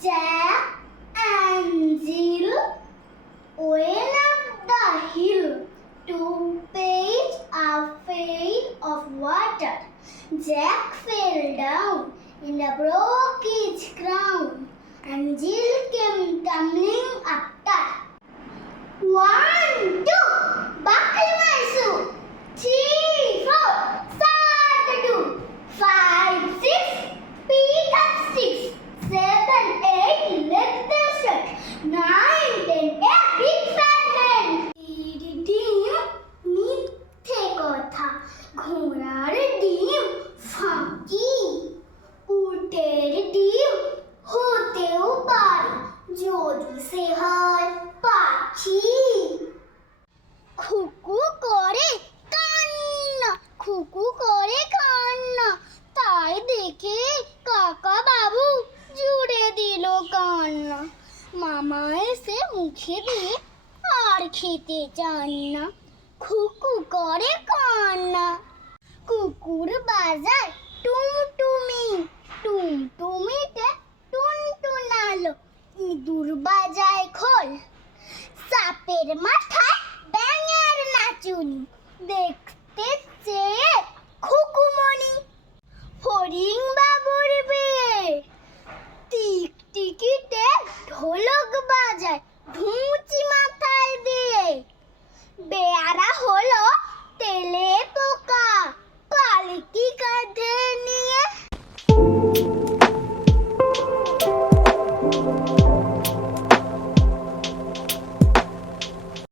Jack and Jill went up the hill to fetch a pail of water. Jack fell down and broke his crown, and Jill came tumbling. পাখি। খুকু করে কান্না, খুকু করে কান্না। তাই দেখে কাকা বাবু জুড়ে দিল কান্না। মামা এসে মুখে দিয়ে আর খেতে চান না। খুকু করে কান্না। কুকুর বাজার টুমটুমি এর মাথায় ব্যাঙের নাচুনি। দেখতে চেয়ে খুকুমনি হরিং বাবুর বিয়ে। টিকটিকিতে ঢোলক বাজায় ধুঁচি মাথায় দিয়ে। বেয়ারা হলো তেলে পোকা